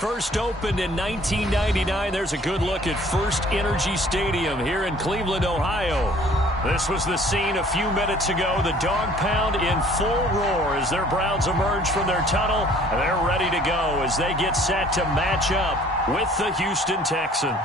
First opened in 1999. There's a good look at First Energy Stadium here in Cleveland, Ohio. This was the scene a few minutes ago. The dog pound in full roar as their Browns emerge from their tunnel. And they're ready to go as they get set to match up with the Houston Texans.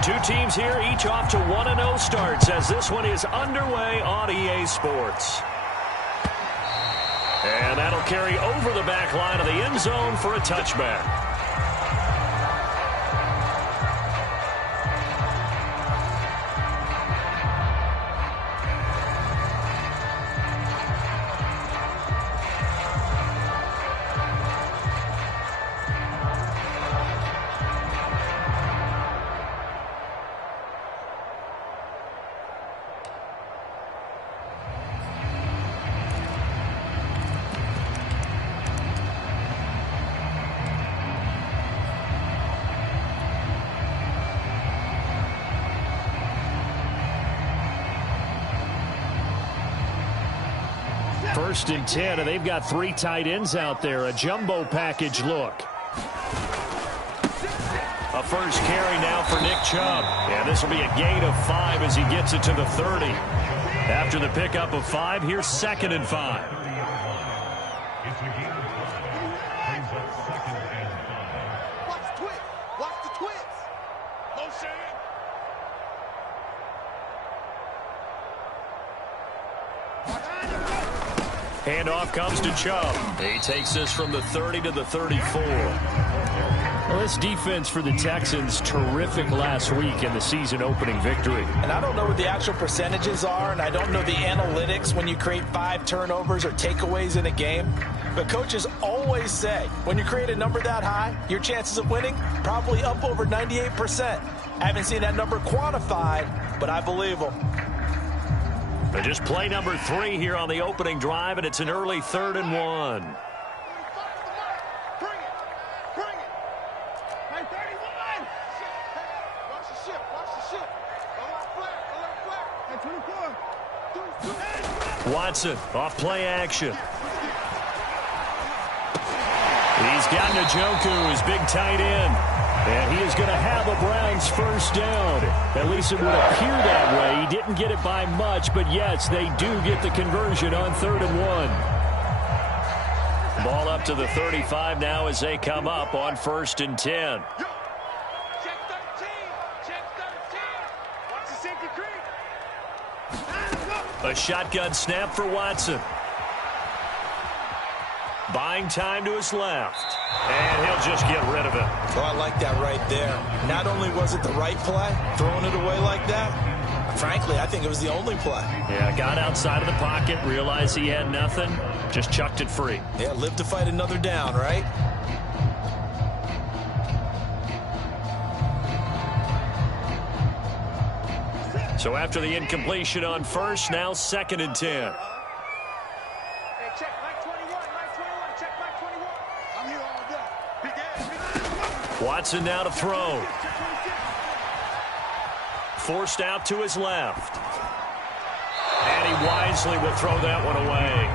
Two teams here, each off to 1-0 starts as this one is underway on EA Sports. And that'll carry over the back line of the end zone for a touchback. First and 10, and they've got three tight ends out there. A jumbo package look. A first carry now for Nick Chubb. And this will be a gain of 5 as he gets it to the 30. After the pickup of 5, here's 2nd and 5. Handoff comes to Chubb. He takes this from the 30 to the 34. Well, this defense for the Texans, terrific last week in the season-opening victory. And I don't know what the actual percentages are, and I don't know the analytics when you create 5 turnovers or takeaways in a game. But coaches always say, when you create a number that high, your chances of winning probably up over 98%. I haven't seen that number quantified, but I believe them. But just play number 3 here on the opening drive, and it's an early 3rd and 1. Watson off play action. He's got Njoku, his big tight end. And he is going to have a Browns first down. At least it would appear that way. He didn't get it by much, but yes, they do get the conversion on 3rd and 1. Ball up to the 35 now as they come up on 1st and 10. A shotgun snap for Watson. Buying time to his left. And he'll just get rid of it. Oh, I like that right there. Not only was it the right play, throwing it away like that, frankly, I think it was the only play. Yeah, got outside of the pocket, realized he had nothing, just chucked it free. Yeah, live to fight another down, right? So after the incompletion on first, now 2nd and 10. Watson now to throw. Forced out to his left. And he wisely will throw that one away.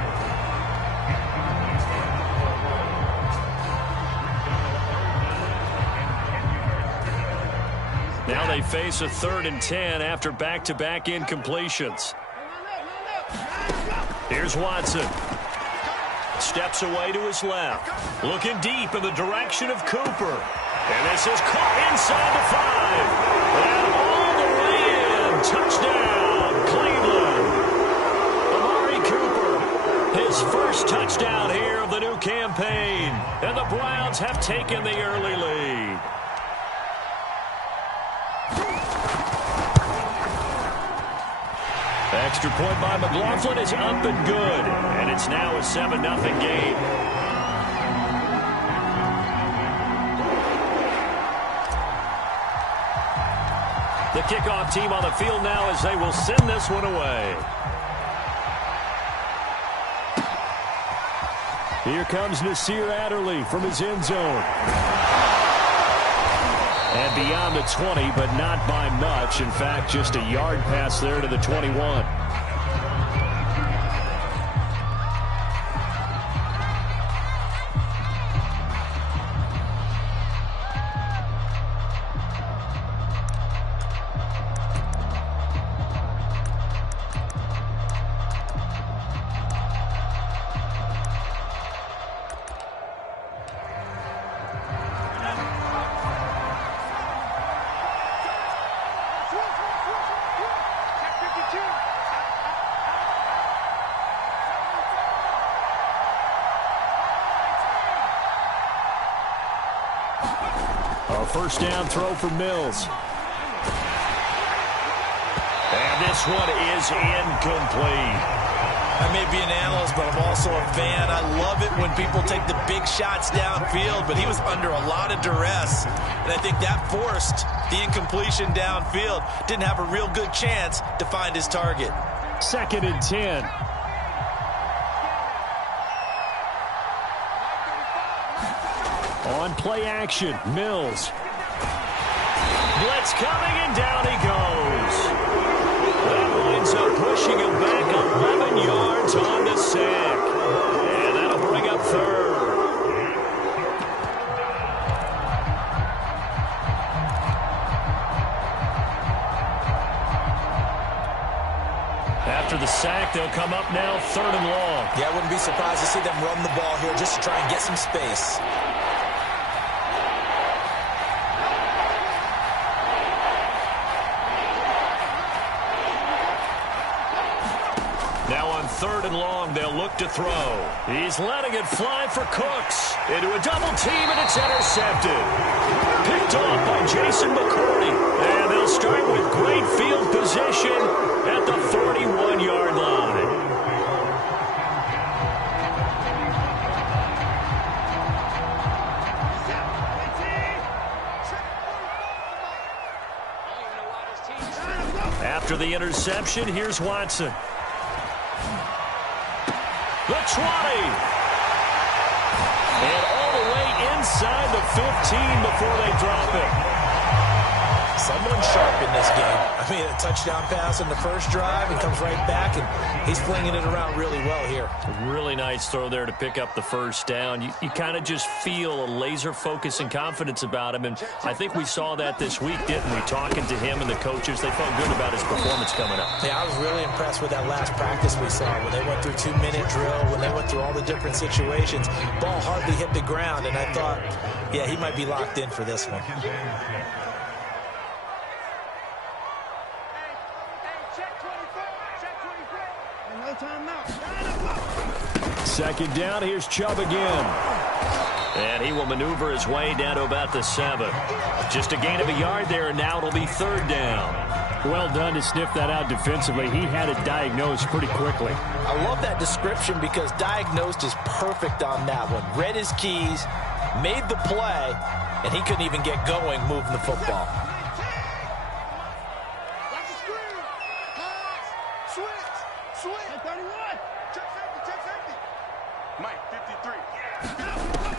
Now they face a 3rd and 10 after back-to-back incompletions. Here's Watson. Steps away to his left. Looking deep in the direction of Cooper. And this is caught inside the 5. And all the way in. Touchdown, Cleveland. Amari Cooper. His first touchdown here of the new campaign. And the Browns have taken the early lead. Extra point by McLaughlin is up and good. And it's now a 7-0 game. The kickoff team on the field now as they will send this one away. Here comes Nasir Adderley from his end zone. And beyond the 20, but not by much. In fact, just a yard pass there to the 21. A first down throw for Mills. And this one is incomplete. I may be an analyst, but I'm also a fan. I love it when people take the big shots downfield, but he was under a lot of duress, and I think that forced the incompletion downfield. Didn't have a real good chance to find his target. 2nd and 10. On play action, Mills. Blitz coming, and down he goes. That winds up pushing him back 11 yards on the sack. And that'll bring up 3rd. After the sack, they'll come up now 3rd and long. Yeah, I wouldn't be surprised to see them run the ball here just to try and get some space. Now on 3rd and long, they'll look to throw. He's letting it fly for Cooks. Into a double team, and it's intercepted. Picked off by Jason McCourty. And they'll start with great field position at the 41-yard line. After the interception, here's Watson. The 20. And all the way inside the 15 before they drop it. Someone sharp in this game. I mean, a touchdown pass in the first drive and comes right back, and he's flinging it around really well here. A really nice throw there to pick up the first down. You kind of just feel a laser focus and confidence about him, and I think we saw that this week, didn't we? Talking to him and the coaches, they felt good about his performance coming up. Yeah, I was really impressed with that last practice we saw when they went through 2-minute drill, when they went through all the different situations. Ball hardly hit the ground, and I thought, yeah, he might be locked in for this one. 2nd down, here's Chubb again. And he will maneuver his way down to about the 7. Just a gain of a yard there, and now it'll be 3rd down. Well done to sniff that out defensively. He had it diagnosed pretty quickly. I love that description because diagnosed is perfect on that one. Read his keys, made the play, and he couldn't even get going moving the football.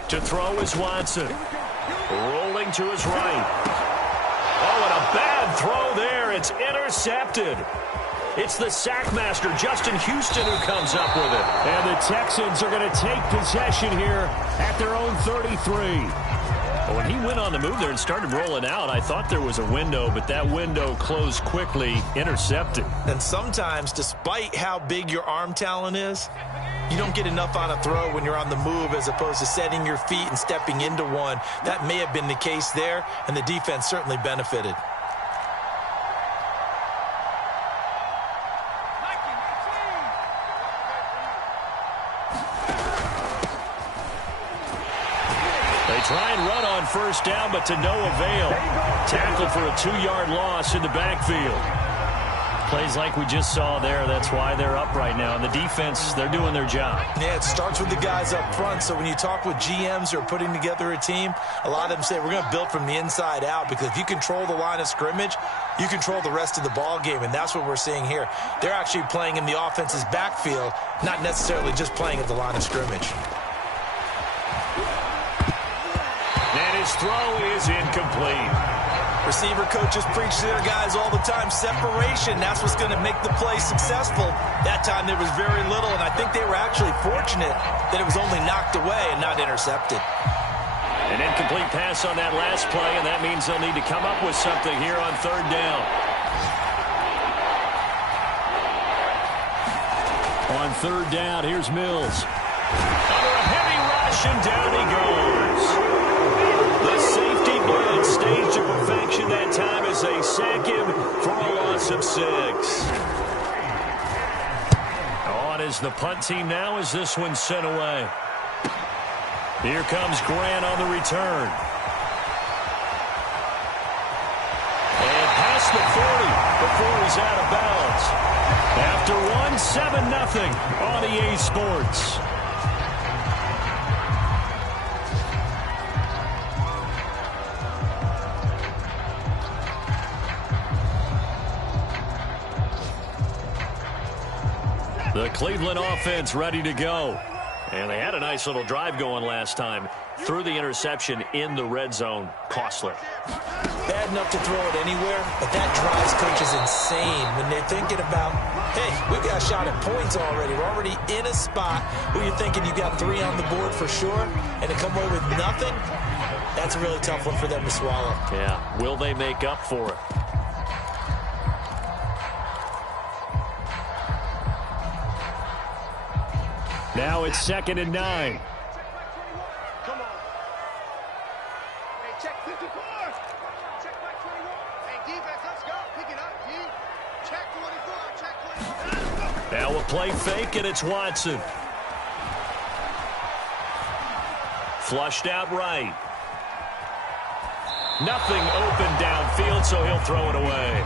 To throw is Watson. Rolling to his right. Oh, and a bad throw there. It's intercepted. It's the sackmaster, Justin Houston, who comes up with it. And the Texans are going to take possession here at their own 33. When he went on the move there and started rolling out, I thought there was a window, but that window closed quickly, intercepted. And sometimes, despite how big your arm talent is, you don't get enough on a throw when you're on the move as opposed to setting your feet and stepping into one. That may have been the case there, and the defense certainly benefited. They try and run on first down, but to no avail. Tackle for a 2-yard loss in the backfield. Plays like we just saw there, that's why they're up right now. And the defense, they're doing their job. Yeah, it starts with the guys up front. So when you talk with GMs who are putting together a team, a lot of them say we're going to build from the inside out, because if you control the line of scrimmage, you control the rest of the ball game, and that's what we're seeing here. They're actually playing in the offense's backfield, not necessarily just playing at the line of scrimmage. And his throw is incomplete. Receiver coaches preach to their guys all the time. Separation, that's what's going to make the play successful. That time there was very little, and I think they were actually fortunate that it was only knocked away and not intercepted. An incomplete pass on that last play, and that means they'll need to come up with something here on third down. On third down, here's Mills. Under a heavy rush, and down he goes. The safety blitz staged to perfection that time as they sack him for a loss of 6. On is the punt team now as this one's sent away. Here comes Grant on the return. And past the 40 before he's out of bounds. After one, 7-0 on EA Sports. The Cleveland offense ready to go. And they had a nice little drive going last time. Threw the interception in the red zone. Costly. Bad enough to throw it anywhere, but that drives coaches insane when they're thinking about, hey, we've got a shot at points already. We're already in a spot where you're thinking you got 3 on the board for sure, and to come away with nothing, that's a really tough one for them to swallow. Yeah, will they make up for it? Now it's 2nd and 9. Come on. Hey, check 54. Check my 21. Hey, defense, let's go. Pick it up, D. Check 24. Check 24. Now a play fake, and it's Watson. Flushed out right. Nothing open downfield, so he'll throw it away.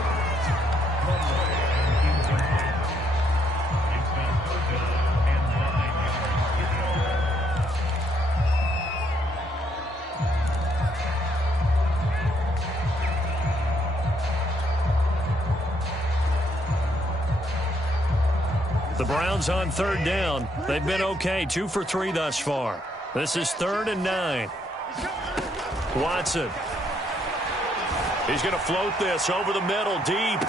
The Browns on third down. They've been okay, 2 for 3 thus far. This is 3rd and 9. Watson. He's going to float this over the middle, deep.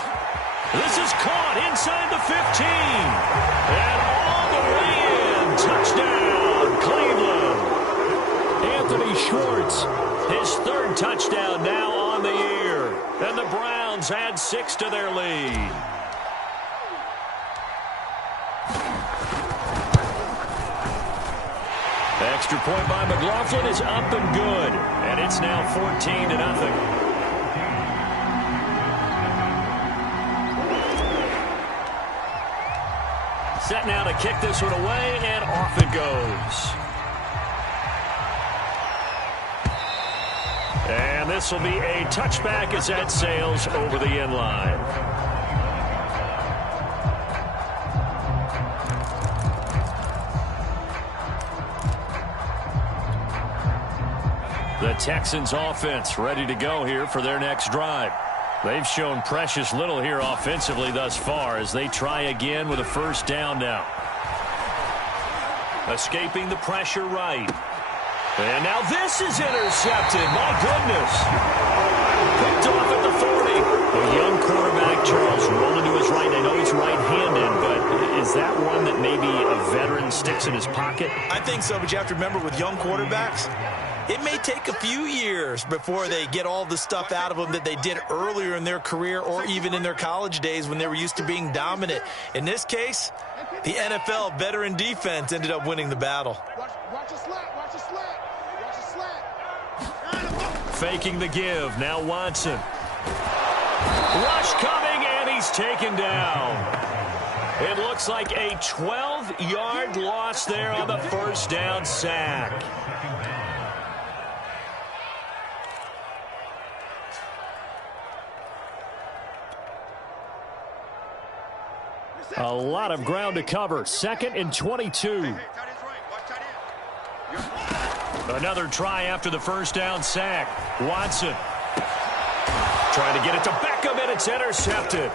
This is caught inside the 15. And all the way in. Touchdown, Cleveland. Anthony Schwartz, his 3rd touchdown now on the year. And the Browns add 6 to their lead. Extra point by McLaughlin is up and good. And it's now 14-0. Set now to kick this one away, and off it goes. And this will be a touchback as that sails over the end line. The Texans offense ready to go here for their next drive. They've shown precious little here offensively thus far as they try again with a first down now. Escaping the pressure right. And now this is intercepted. My goodness. Picked off at the 40. A young quarterback, Charles, rolling to his right. I know he's right-handed, but is that one that maybe a veteran sticks in his pocket? I think so, but you have to remember with young quarterbacks, it may take a few years before they get all the stuff out of them that they did earlier in their career or even in their college days when they were used to being dominant. In this case, the NFL veteran defense ended up winning the battle. Watch a slant. Watch a slant. Watch a slant. Faking the give. Now Watson. Rush coming, and he's taken down. It looks like a 12-yard loss there on the first down sack. A lot of ground to cover. 2nd and 22. Another try after the first down sack. Watson trying to get it to Beckham, and it's intercepted.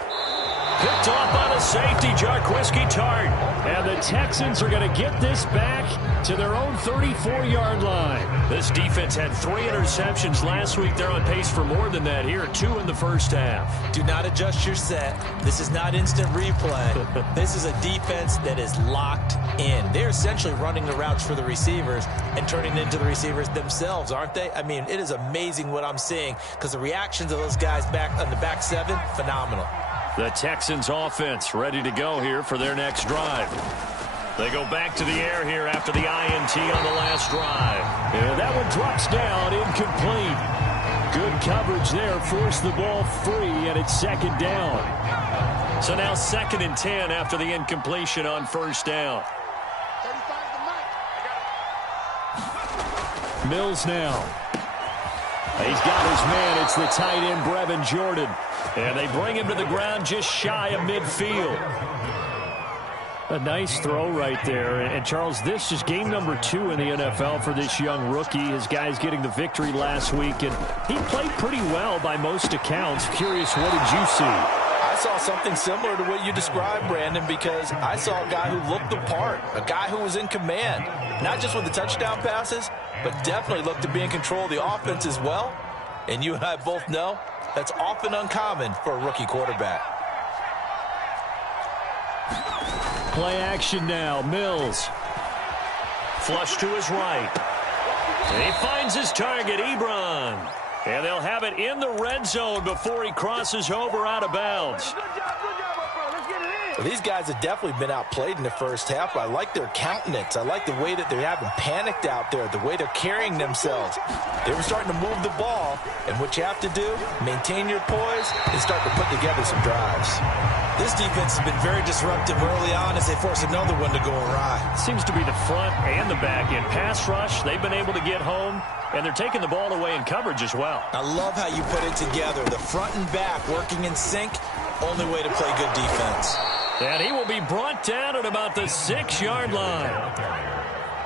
Picked off by the safety, Jarquiski Tart. And the Texans are going to get this back to their own 34-yard line. This defense had 3 interceptions last week. They're on pace for more than that here. 2 in the first half. Do not adjust your set. This is not instant replay. This is a defense that is locked in. They're essentially running the routes for the receivers and turning it into the receivers themselves, aren't they? I mean, it is amazing what I'm seeing because the reactions of those guys back on the back 7, phenomenal. The Texans offense ready to go here for their next drive. They go back to the air here after the INT on the last drive. And that one drops down, incomplete. Good coverage there, forced the ball free, and it's second down. So now 2nd and 10 after the incompletion on first down. Mills now. He's got his man. It's the tight end, Brevin Jordan. And they bring him to the ground just shy of midfield. A nice throw right there. And, Charles, this is game number 2 in the NFL for this young rookie. His guys getting the victory last week, and he played pretty well by most accounts. Curious, what did you see? I saw something similar to what you described, Brandon, because I saw a guy who looked the part, a guy who was in command, not just with the touchdown passes, but definitely looked to be in control of the offense as well. And you and I both know that's often uncommon for a rookie quarterback. Play action now. Mills. Flush to his right. And he finds his target, Ebron. And they'll have it in the red zone before he crosses over out of bounds. Well, these guys have definitely been outplayed in the first half. I like their countenance. I like the way that they haven't panicked out there, the way they're carrying themselves. They were starting to move the ball, and what you have to do, maintain your poise and start to put together some drives. This defense has been very disruptive early on as they force another one to go awry. Seems to be the front and the back end. Pass rush, they've been able to get home, and they're taking the ball away in coverage as well. I love how you put it together. The front and back working in sync, only way to play good defense. And he will be brought down at about the 6-yard line.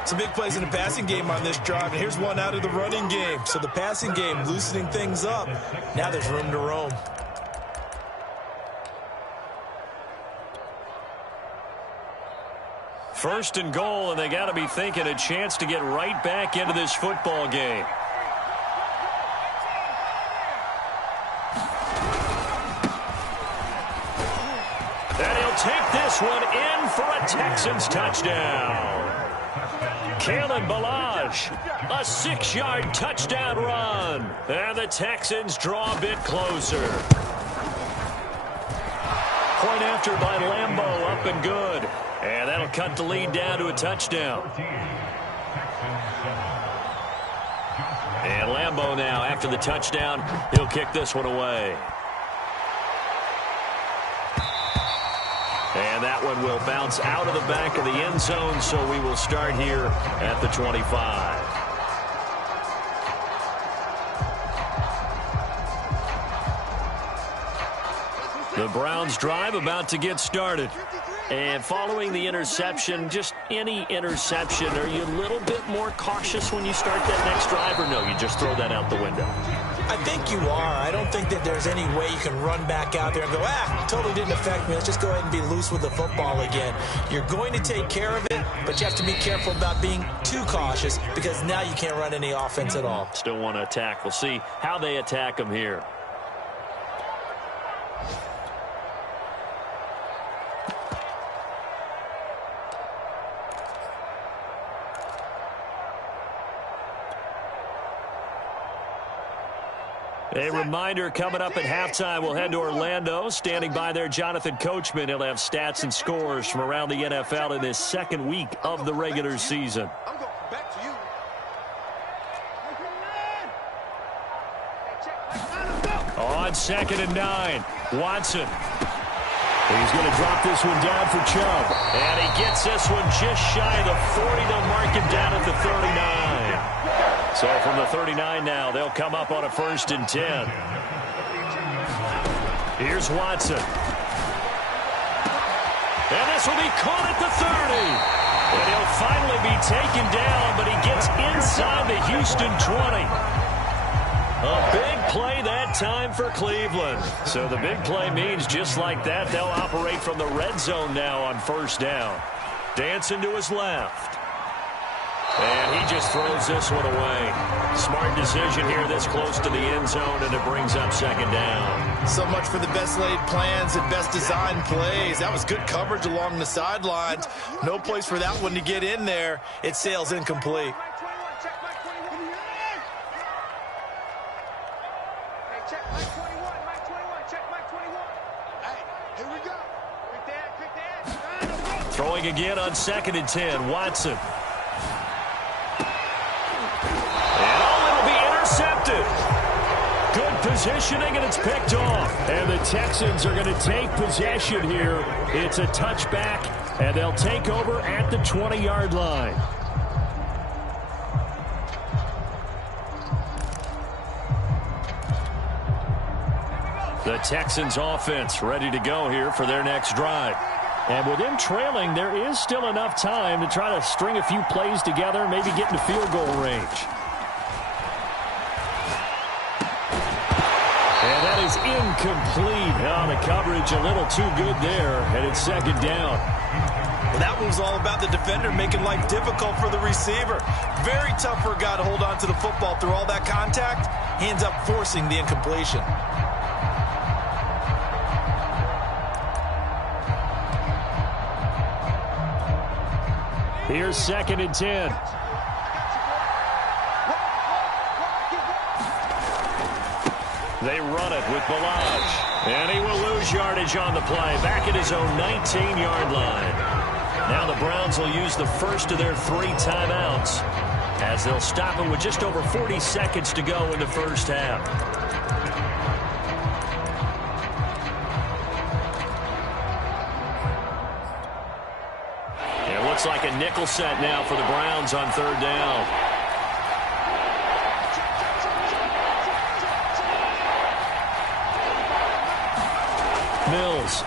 Some big plays in the passing game on this drive, and here's one out of the running game. So the passing game loosening things up. Now there's room to roam. First and goal, and they got to be thinking a chance to get right back into this football game. And he'll take this one in for a Texans touchdown. Kalen Ballage, a 6-yard touchdown run. And the Texans draw a bit closer. Point after by Lambeau, up and good. And that'll cut the lead down to a touchdown. And Lambeau now, after the touchdown, he'll kick this one away. And that one will bounce out of the back of the end zone, so we will start here at the 25. The Browns drive about to get started. And following the interception, just any interception, are you a little bit more cautious when you start that next drive, or no, you just throw that out the window? I think you are. I don't think that there's any way you can run back out there and go, totally didn't affect me. Let's just go ahead and be loose with the football again. You're going to take care of it, but you have to be careful about being too cautious because now you can't run any offense at all. Still want to attack. We'll see how they attack them here. A reminder, coming up at halftime, we'll head to Orlando. Standing by there, Jonathan Coachman. He'll have stats and scores from around the NFL in this second week of the regular season. I'm going back to you. On 2nd and 9, Watson. He's going to drop this one down for Chubb. And he gets this one just shy of the 40. They'll mark him down at the 39. So from the 39 now, they'll come up on a 1st and 10. Here's Watson. And this will be caught at the 30. And he'll finally be taken down, but he gets inside the Houston 20. A big play that time for Cleveland. So the big play means just like that, they'll operate from the red zone now on first down. Dancing to his left. And he just throws this one away. Smart decision here this close to the end zone, and it brings up second down. So much for the best laid plans and best designed plays. That was good coverage along the sidelines. No place for that one to get in there. It sails incomplete. Throwing again on 2nd and 10. Watson. And it'll be intercepted. Good positioning, and it's picked off. And the Texans are going to take possession here. It's a touchback, and they'll take over at the 20-yard line. The Texans offense ready to go here for their next drive. And with them trailing, there is still enough time to try to string a few plays together, maybe get into field goal range. And that is incomplete. Oh, the coverage a little too good there, and it's second down. Well, that one was all about the defender making life difficult for the receiver. Very tough for a guy to hold on to the football through all that contact. He ends up forcing the incompletion. Here's 2nd and 10. They run it with Balaj. And he will lose yardage on the play. Back at his own 19-yard line. Now the Browns will use the first of their 3 timeouts as they'll stop it with just over 40 seconds to go in the first half. Looks like a nickel set now for the Browns on 3rd down. Mills.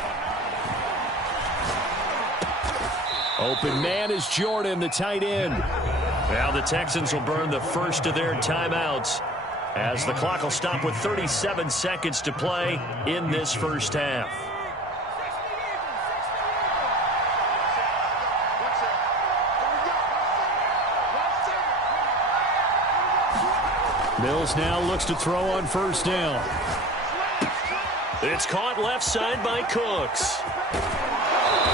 Open man is Jordan, the tight end. Now the Texans will burn the first of their timeouts as the clock will stop with 37 seconds to play in this first half. Mills now looks to throw on first down. It's caught left side by Cooks.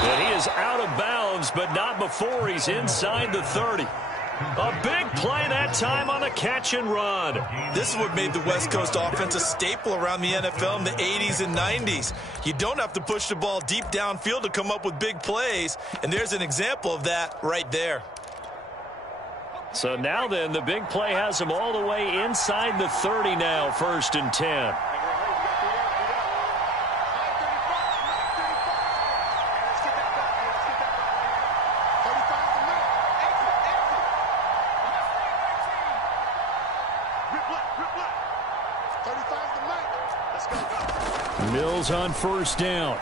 And he is out of bounds, but not before he's inside the 30. A big play that time on the catch and run. This is what made the West Coast offense a staple around the NFL in the 80s and 90s. You don't have to push the ball deep downfield to come up with big plays, and there's an example of that right there. So now then, the big play has him all the way inside the 30 now, 1st and 10. Mills on first down.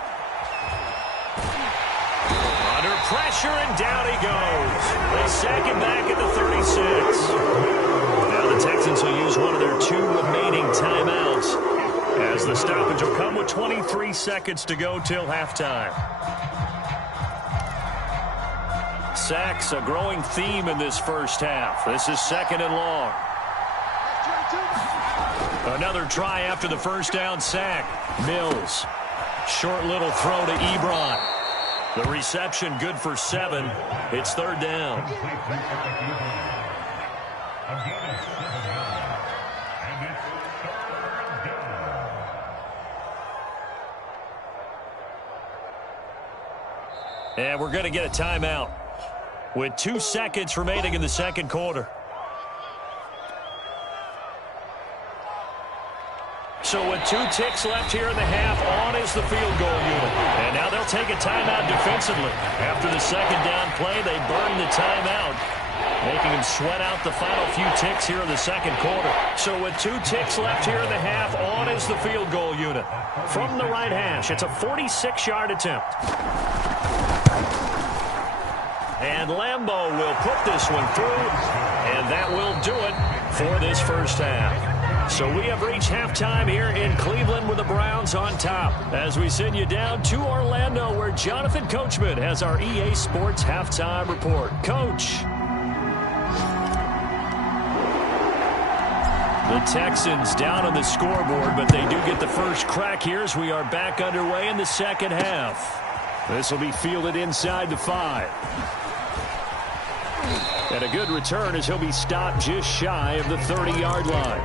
Under pressure, and down he goes. They sack him back at the 36. Now the Texans will use one of their 2 remaining timeouts as the stoppage will come with 23 seconds to go till halftime. Sacks, a growing theme in this first half. This is 2nd and long. Another try after the first down sack. Mills. Short little throw to Ebron. The reception good for 7. It's 3rd down. And we're going to get a timeout with 2 seconds remaining in the second quarter. So with 2 ticks left here in the half, on is the field goal unit. And now they'll take a timeout defensively. After the second down play, they burn the timeout, making them sweat out the final few ticks here in the second quarter. So with 2 ticks left here in the half, on is the field goal unit. From the right hash, it's a 46-yard attempt. And Lambeau will put this one through, and that will do it for this first half. So we have reached halftime here in Cleveland with the Browns on top. As we send you down to Orlando, where Jonathan Coachman has our EA Sports halftime report. Coach. The Texans down on the scoreboard, but they do get the first crack here as we are back underway in the second half. This will be fielded inside the 5. And a good return as he'll be stopped just shy of the 30-yard line.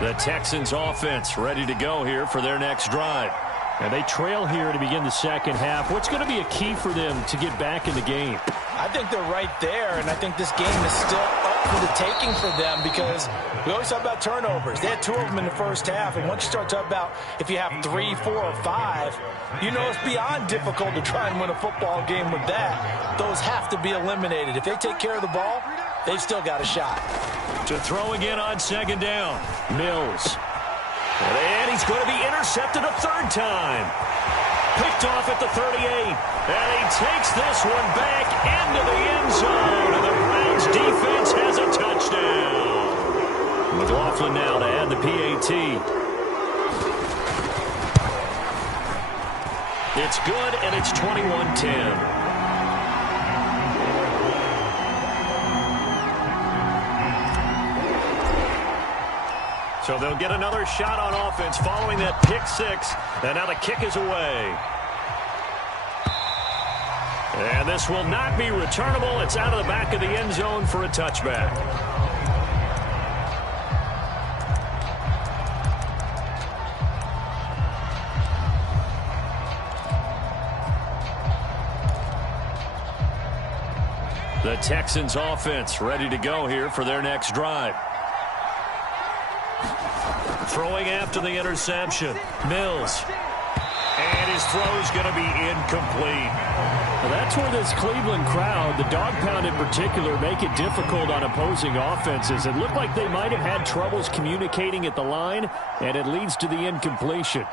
The Texans offense ready to go here for their next drive. And they trail here to begin the second half. What's going to be a key for them to get back in the game? I think they're right there, and I think this game is still up for the taking for them because we always talk about turnovers. They had 2 of them in the first half, and once you start talking about if you have 3, 4, or 5, you know it's beyond difficult to try and win a football game with that. Those have to be eliminated. If they take care of the ball, they've still got a shot. To throw again on second down, Mills. And he's going to be intercepted a third time. Picked off at the 38. And he takes this one back into the end zone. And the Browns defense has a touchdown. McLaughlin now to add the PAT. It's good, and it's 21-10. So they'll get another shot on offense following that pick 6. And now the kick is away. And this will not be returnable. It's out of the back of the end zone for a touchback. The Texans offense ready to go here for their next drive. Throwing after the interception, Mills. And his throw's going to be incomplete. Well, that's where this Cleveland crowd, the dog pound in particular, make it difficult on opposing offenses. It looked like they might have had troubles communicating at the line, and it leads to the incompletion.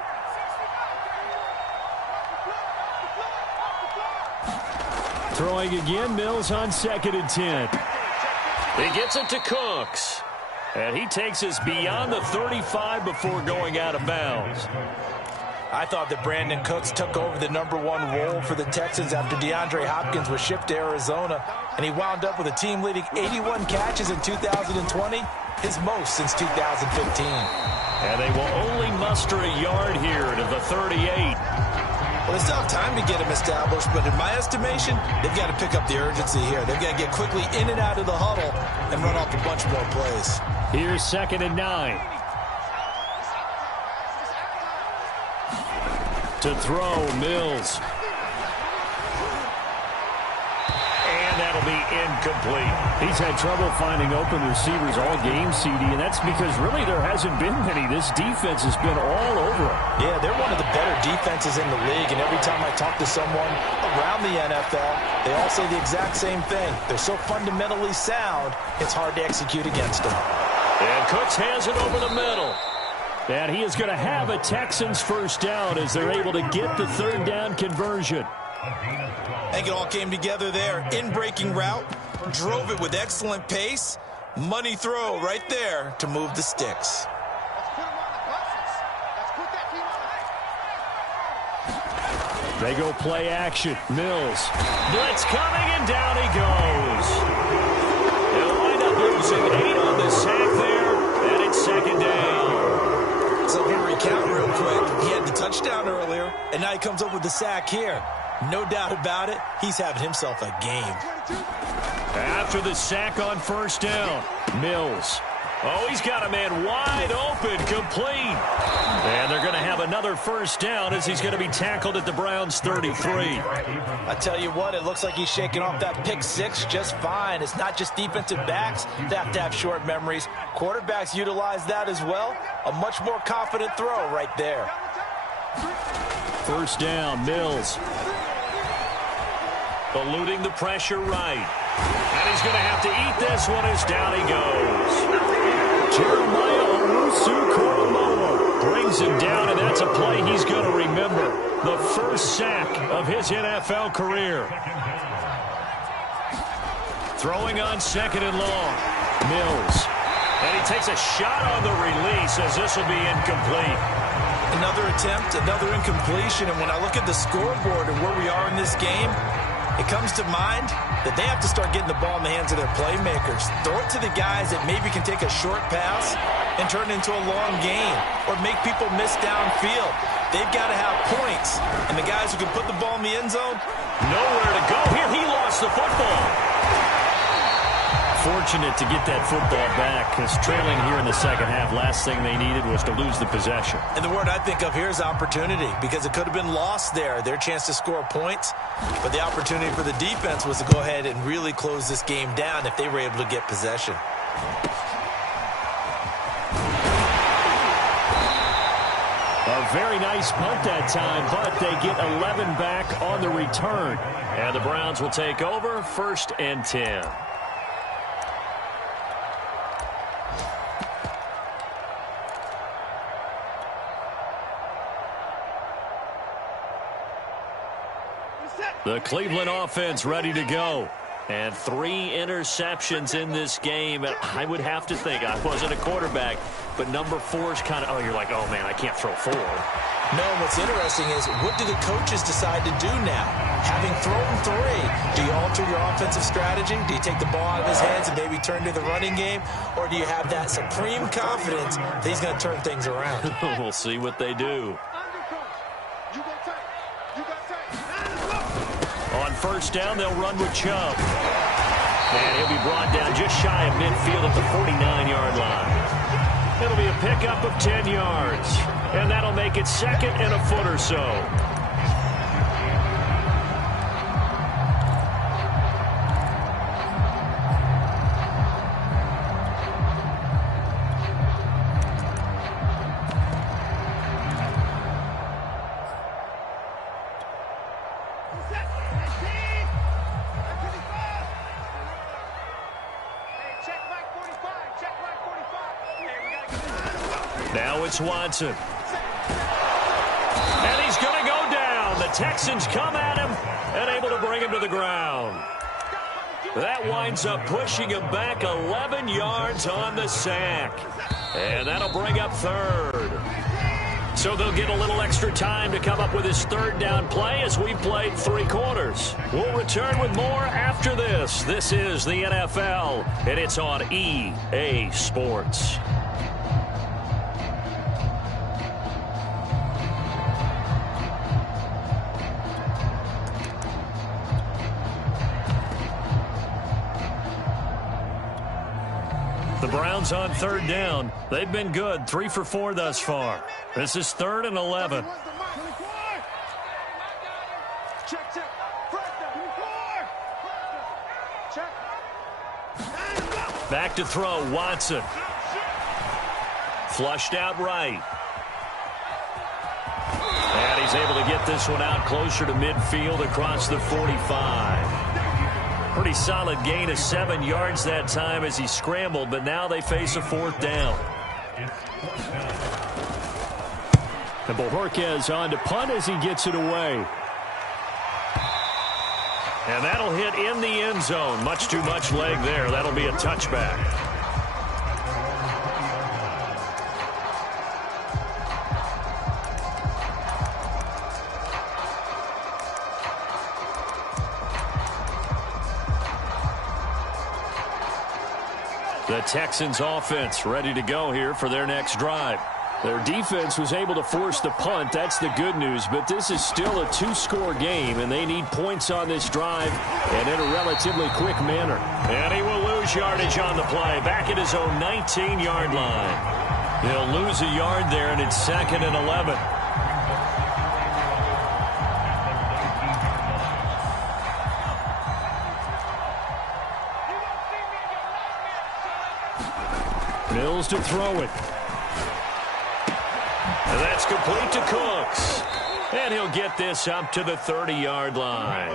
Throwing again, Mills on 2nd and 10. He gets it to Cooks. And he takes us beyond the 35 before going out of bounds. I thought that Brandon Cooks took over the #1 role for the Texans after DeAndre Hopkins was shipped to Arizona, and he wound up with a team-leading 81 catches in 2020, his most since 2015. And they will only muster a yard here to the 38. Well, they still have time to get him established, but in my estimation, they've got to pick up the urgency here. They've got to get quickly in and out of the huddle and run off a bunch more plays. Here's 2nd and 9. To throw, Mills. And that'll be incomplete. He's had trouble finding open receivers all game, CD, and that's because really there hasn't been many. This defense has been all over him. Yeah, they're one of the better defenses in the league, and every time I talk to someone around the NFL, they all say the exact same thing. They're so fundamentally sound, it's hard to execute against them. And Cooks has it over the middle. And he is going to have a Texans first down as they're able to get the 3rd down conversion. I think it all came together there. In-breaking route, drove it with excellent pace. Money throw right there to move the sticks. They go play action. Mills. Blitz coming, and down he goes. They'll wind up losing 8 on the sack there, and it's 2nd down. So we'll recount real quick. He had the touchdown earlier, and now he comes up with the sack here. No doubt about it, he's having himself a game. After the sack on 1st down, Mills. Oh, he's got a man wide open, complete. And they're going to have another 1st down as he's going to be tackled at the Browns' 33. I tell you what, it looks like he's shaking off that pick 6 just fine. It's not just defensive backs that have to have short memories. Quarterbacks utilize that as well. A much more confident throw right there. 1st down, Mills. Eluding the pressure right. And he's going to have to eat this one as down he goes. Jeremiah Owusu-Koramoah brings him down, and that's a play he's going to remember. The first sack of his NFL career. Throwing on second and long. Mills. And he takes a shot on the release as this will be incomplete. Another attempt, another incompletion, and when I look at the scoreboard and where we are in this game, it comes to mind that they have to start getting the ball in the hands of their playmakers. Throw it to the guys that maybe can take a short pass and turn it into a long gain or make people miss downfield. They've got to have points, and the guys who can put the ball in the end zone, nowhere to go. Here he lost the football. Fortunate to get that football back, because trailing here in the second half, last thing they needed was to lose the possession. And the word I think of here is opportunity, because it could have been lost there, their chance to score points. But the opportunity for the defense was to go ahead and really close this game down if they were able to get possession. A very nice punt that time, but they get 11 back on the return. And the Browns will take over, 1st and 10. The Cleveland offense ready to go. And 3 interceptions in this game. And I would have to think, I wasn't a quarterback, but number 4 is kind of, oh, you're like, oh, man, I can't throw 4. No, what's interesting is, what do the coaches decide to do now? Having thrown 3, do you alter your offensive strategy? Do you take the ball out of his hands and maybe turn to the running game? Or do you have that supreme confidence that he's going to turn things around? We'll see what they do. On 1st down, they'll run with Chubb. And he'll be brought down just shy of midfield at the 49-yard line. It'll be a pickup of 10 yards. And that'll make it 2nd and a foot or so. Now it's Watson. And he's going to go down. The Texans come at him and able to bring him to the ground. That winds up pushing him back 11 yards on the sack. And that'll bring up 3rd. So they'll get a little extra time to come up with his 3rd down play as we played 3 quarters. We'll return with more after this. This is the NFL, and it's on EA Sports. The Browns on 3rd down. They've been good, 3 for 4 thus far. This is 3rd and 11. Back to throw, Watson. Flushed out right. And he's able to get this one out closer to midfield across the 45. Pretty solid gain of 7 yards that time as he scrambled, but now they face a 4th down. And Bojorquez on to punt as he gets it away. And that'll hit in the end zone. Much too much leg there. That'll be a touchback. The Texans offense ready to go here for their next drive. Their defense was able to force the punt. That's the good news. But this is still a 2-score game, and they need points on this drive and in a relatively quick manner. And he will lose yardage on the play. Back at his own 19-yard line. He'll lose a yard there, and it's 2nd and 11. Mills to throw it. And that's complete to Cooks. And he'll get this up to the 30-yard line.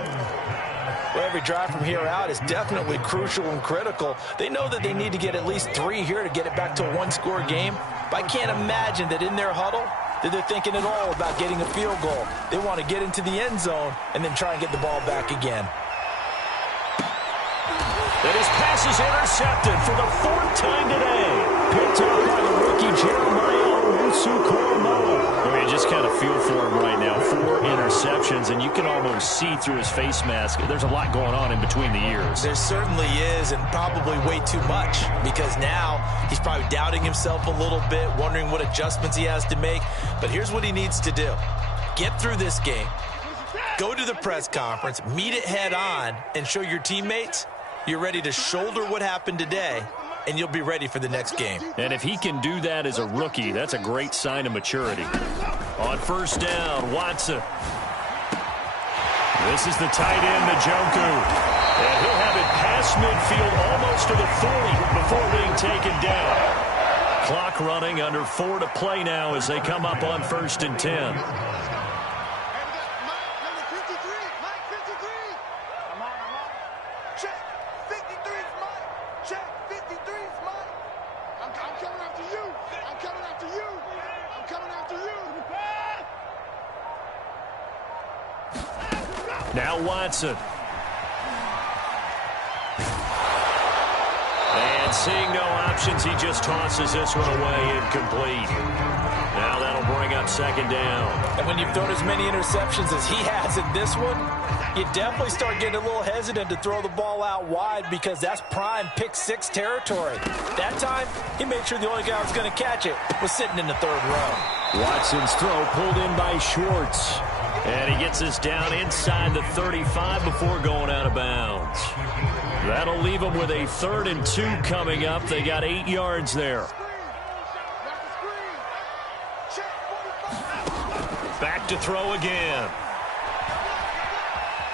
Well, every drive from here out is definitely crucial and critical. They know that they need to get at least 3 here to get it back to a one-score game. But I can't imagine that in their huddle that they're thinking at all about getting a field goal. They want to get into the end zone and then try and get the ball back again. And his pass is intercepted for the 4th time today. Picked up by the rookie Jeremiah Owusu-Koramoah. I mean, you just kind of feel for him right now. 4 interceptions, and you can almost see through his face mask. There's a lot going on in between the ears. There certainly is, and probably way too much, because now he's probably doubting himself a little bit, wondering what adjustments he has to make. But here's what he needs to do. Get through this game, go to the press conference, meet it head on, and show your teammates you're ready to shoulder what happened today, and you'll be ready for the next game. And if he can do that as a rookie, that's a great sign of maturity. On 1st down, Watson. This is the tight end, Njoku. And he'll have it past midfield almost to the 40 before being taken down. Clock running, under 4 to play now as they come up on 1st and 10. Now Watson. And seeing no options, he just tosses this one away, incomplete. Now that'll bring up 2nd down. And when you've thrown as many interceptions as he has in this one, you definitely start getting a little hesitant to throw the ball out wide because that's prime pick 6 territory. That time, he made sure the only guy who was going to catch it was sitting in the 3rd row. Watson's throw pulled in by Schwartz. And he gets us down inside the 35 before going out of bounds. That'll leave them with a 3rd and 2 coming up. They got 8 yards there. Back to throw again.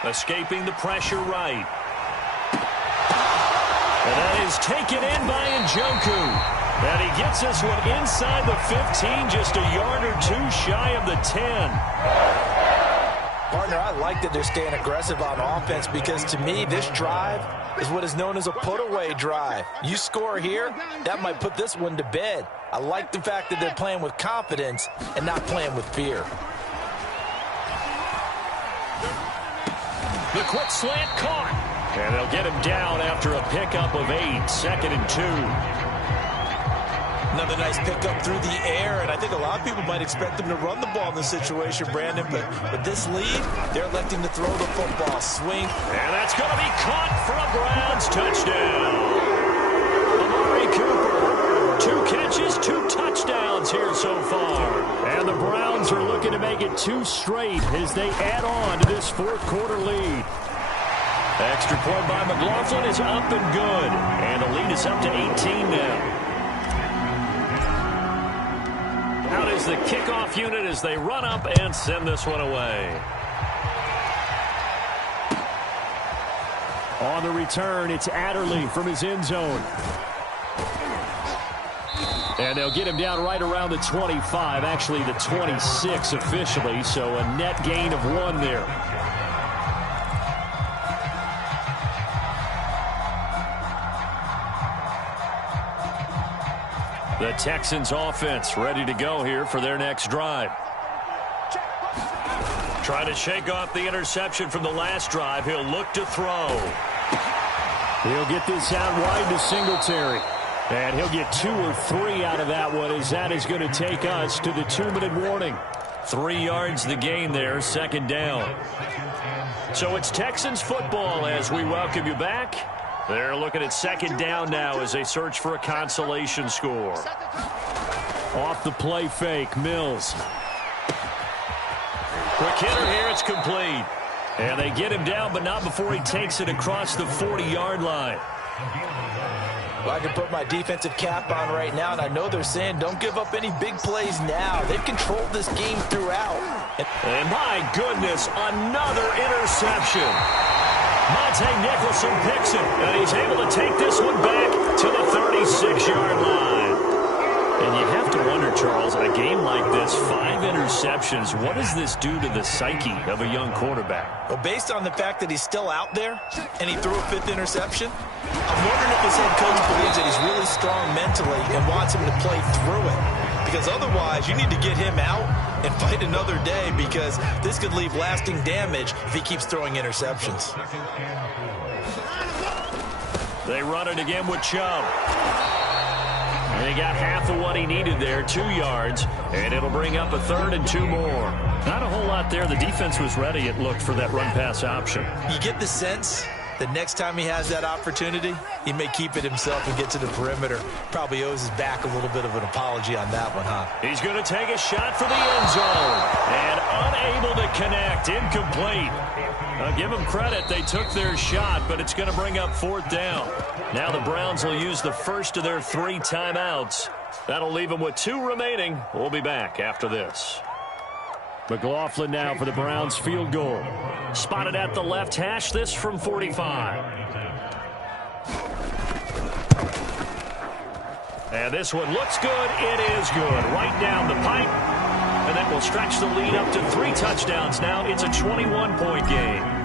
Escaping the pressure right. And that is taken in by Njoku. And he gets this one inside the 15, just a yard or 2 shy of the 10. Partner, I like that they're staying aggressive on offense because to me, this drive is what is known as a put-away drive. You score here, that might put this one to bed. I like the fact that they're playing with confidence and not playing with fear. The quick slant caught. And they'll get him down after a pickup of 8, 2nd and 2. Another nice pickup through the air, and I think a lot of people might expect them to run the ball in this situation, Brandon, but with this lead, they're electing to throw the football. Swing. And that's going to be caught for a Browns touchdown. Amari Cooper, 2 catches, 2 touchdowns here so far. And the Browns are looking to make it 2 straight as they add on to this 4th quarter lead. Extra point by McLaughlin is up and good, and the lead is up to 18 now. Out is the kickoff unit as they run up and send this one away. On the return, it's Adderley from his end zone. And they'll get him down right around the 25, actually the 26 officially, so a net gain of 1 there. The Texans offense ready to go here for their next drive. Trying to shake off the interception from the last drive. He'll look to throw. He'll get this out wide to Singletary. And he'll get 2 or 3 out of that one as that is going to take us to the 2-minute warning. 3 yards the gain there, 2nd down. So it's Texans football as we welcome you back. They're looking at 2nd down now as they search for a consolation score. Off the play fake, Mills. Quick hitter here, it's complete. And they get him down, but not before he takes it across the 40-yard line. Well, I can put my defensive cap on right now, and I know they're saying don't give up any big plays now. They've controlled this game throughout. And my goodness, another interception. Monte Nicholson picks it, and he's able to take this one back to the 36-yard line. And you have to wonder, Charles, in a game like this, 5 interceptions, what does this do to the psyche of a young quarterback? Well, based on the fact that he's still out there and he threw a 5th interception, I'm wondering if his head coach believes that he's really strong mentally and wants him to play through it. Because otherwise, you need to get him out and fight another day, because this could leave lasting damage if he keeps throwing interceptions. They run it again with Chubb. And he got half of what he needed there, 2 yards, and it'll bring up a 3rd and 2 more. Not a whole lot there. The defense was ready, it looked, for that run-pass option. You get the sense that next time he has that opportunity, he may keep it himself and get to the perimeter. Probably owes his back a little bit of an apology on that one, huh? He's going to take a shot for the end zone. And unable to connect. Incomplete. Give them credit. They took their shot, but it's going to bring up 4th down. Now the Browns will use the first of their 3 timeouts. That'll leave them with 2 remaining. We'll be back after this. McLaughlin now for the Browns field goal. Spotted at the left hash, this from 45. And this one looks good. It is good. Right down the pipe. And that will stretch the lead up to 3 touchdowns now. It's a 21-point game.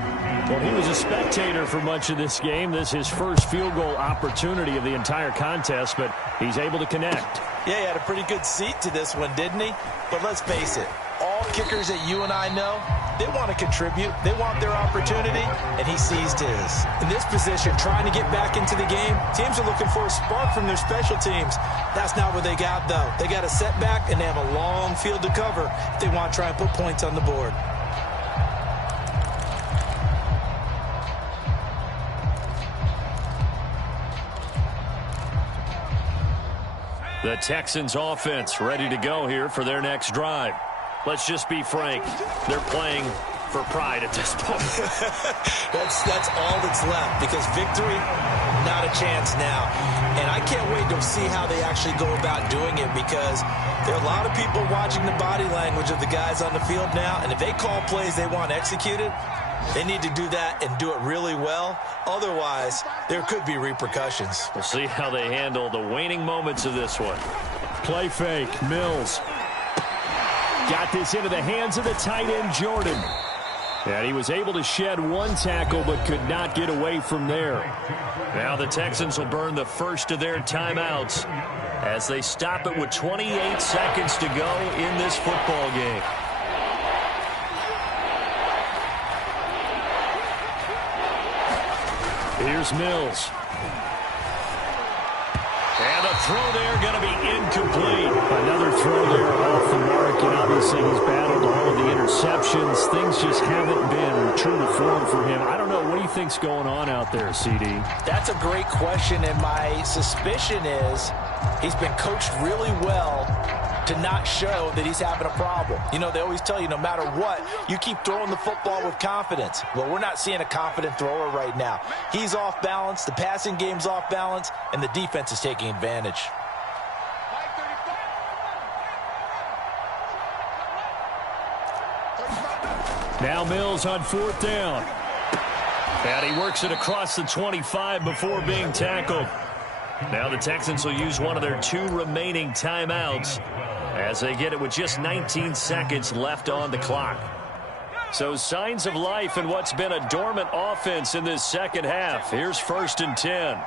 Well, he was a spectator for much of this game. This is his first field goal opportunity of the entire contest, but he's able to connect. Yeah, he had a pretty good seat to this one, didn't he? But let's face it, all kickers that you and I know, they want to contribute. They want their opportunity, and he seized his. In this position, trying to get back into the game, teams are looking for a spark from their special teams. That's not what they got, though. They got a setback, and they have a long field to cover if they want to try and put points on the board. The Texans offense ready to go here for their next drive. Let's just be frank. They're playing for pride at this point. That's all that's left, because victory, not a chance now. And I can't wait to see how they actually go about doing it, because there are a lot of people watching the body language of the guys on the field now, and if they call plays they want executed, they need to do that and do it really well. Otherwise, there could be repercussions. We'll see how they handle the waning moments of this one. Play fake. Mills got this into the hands of the tight end, Jordan. And he was able to shed 1 tackle but could not get away from there. Now the Texans will burn the first of their timeouts as they stop it with 28 seconds to go in this football game. Here's Mills. And the throw there going to be incomplete. Another throw there off the mark, and obviously he's battled all of the interceptions. Things just haven't been true to form for him. I don't know. What do you think's going on out there, CD? That's a great question, and my suspicion is he's been coached really well to not show that he's having a problem. You know, they always tell you no matter what, you keep throwing the football with confidence. Well, we're not seeing a confident thrower right now. He's off balance, the passing game's off balance, and the defense is taking advantage. Now Mills on 4th down. And he works it across the 25 before being tackled. Now the Texans will use one of their 2 remaining timeouts as they get it with just 19 seconds left on the clock. So signs of life in what's been a dormant offense in this second half. Here's 1st and 10.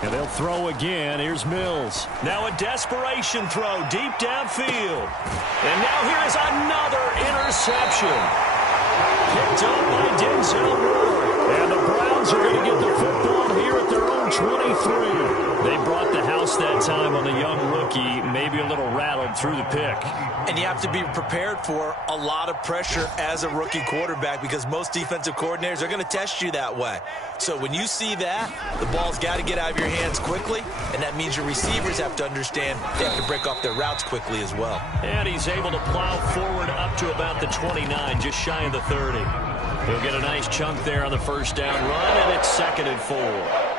And they'll throw again. Here's Mills. Now a desperation throw deep downfield. And now here is another interception. Picked up by Denzel Ward. And the Browns are going to get the football here at their own 23. They brought the house that time on the young rookie, maybe a little rattled through the pick. And you have to be prepared for a lot of pressure as a rookie quarterback, because most defensive coordinators are going to test you that way. So when you see that, the ball's got to get out of your hands quickly, and that means your receivers have to understand they have to break off their routes quickly as well. And he's able to plow forward up to about the 29, just shy of the 30. He'll get a nice chunk there on the 1st down run, and it's 2nd and 4.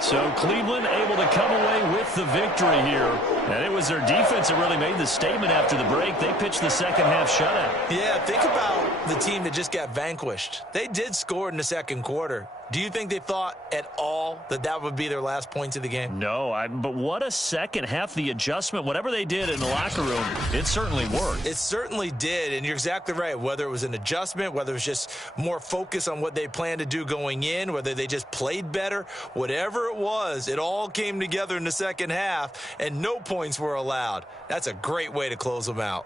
So Cleveland able to come away with the victory here And it was their defense that really made the statement after the break. They pitched the second half shutout. Yeah, think about the team that just got vanquished. They did score in the second quarter. Do you think they thought at all that that would be their last points of the game? No, but what a second half. The adjustment, whatever they did in the locker room, it certainly worked. It certainly did, and you're exactly right. Whether it was an adjustment, whether it was just more focus on what they planned to do going in, whether they just played better, whatever it was, it all came together in the second half, and no points were allowed. That's a great way to close them out.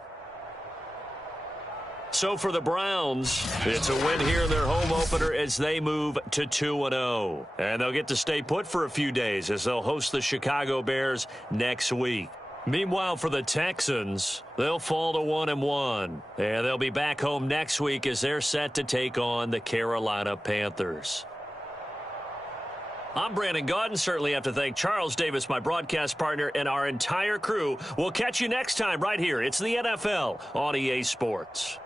So for the Browns, it's a win here in their home opener as they move to 2-0. And they'll get to stay put for a few days as they'll host the Chicago Bears next week. Meanwhile, for the Texans, they'll fall to 1-1. And they'll be back home next week as they're set to take on the Carolina Panthers. I'm Brandon Gaudin. Certainly have to thank Charles Davis, my broadcast partner, and our entire crew. We'll catch you next time right here. It's the NFL on EA Sports.